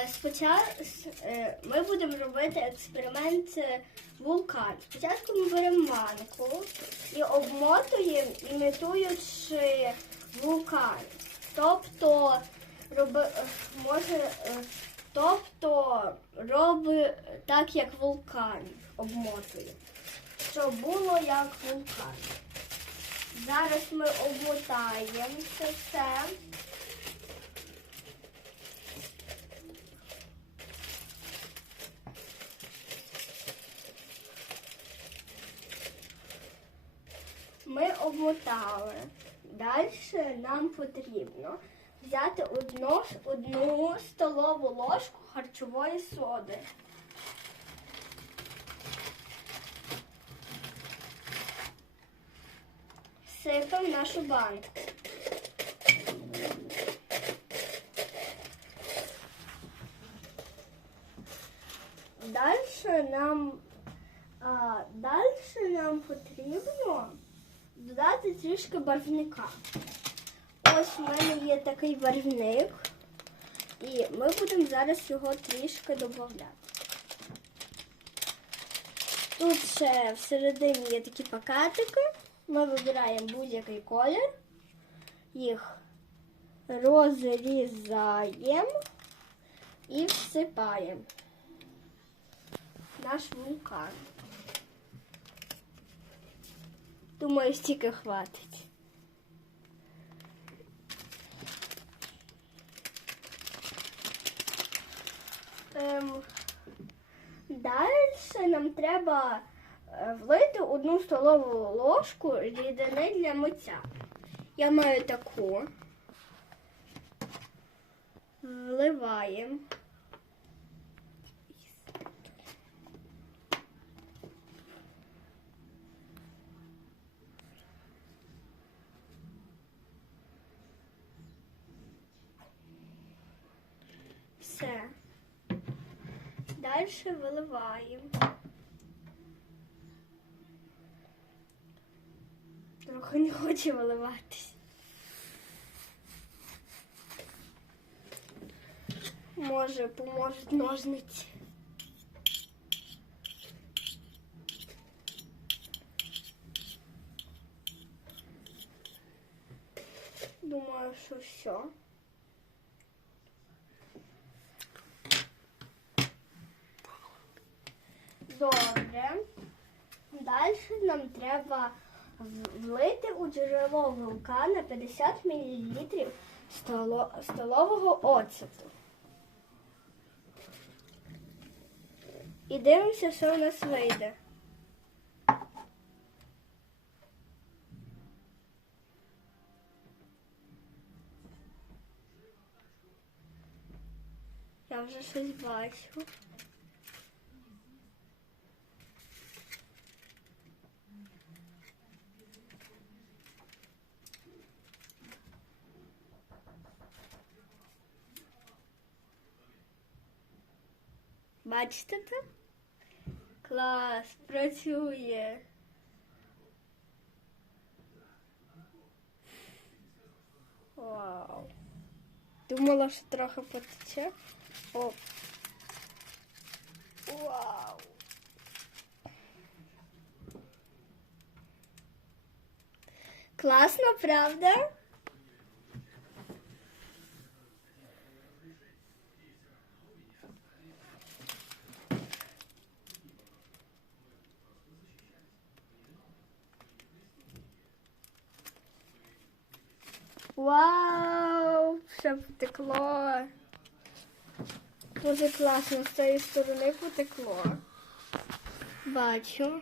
Е, Спочатку ми будемо робити експеримент е, вулкан. Спочатку ми беремо манку і обмотуємо, імітуючи вулкан. Тобто роби, е, може, е, тобто роби так, як вулкан обмотує. Щоб було як вулкан. Зараз ми обмотаємо це все. Ми обмотали. Далі нам потрібно взяти одну, одну столову ложку харчової соди. Сипемо нашу банку. Далі нам, а, далі нам потрібно додати трішки барвника. Ось у мене є такий барвник, і ми будемо зараз його трішки додати. Тут ще всередині є такі пакетики. Ми вибираємо будь-який колір, їх розрізаємо і всипаємо наш вулкан. Думаю, стільки хватить. Ем, далі нам треба е, влити одну столову ложку рідини для миття. Я маю таку. Вливаємо. Все. Далі виливаємо. Трохи не хоче виливатись. Може, поможуть ножниці. Думаю, що все. Добре. Далі нам треба влити у джерело вулкана 50 мл столо- столового оцету. І дивимося, що у нас вийде. Я вже щось бачу. Бачите це? Клас, працює. Вау. Думала, що трохи потече. О. Вау. Класно, правда? Вау! Все потекло. Дуже класно з цієї сторони потекло. Бачу.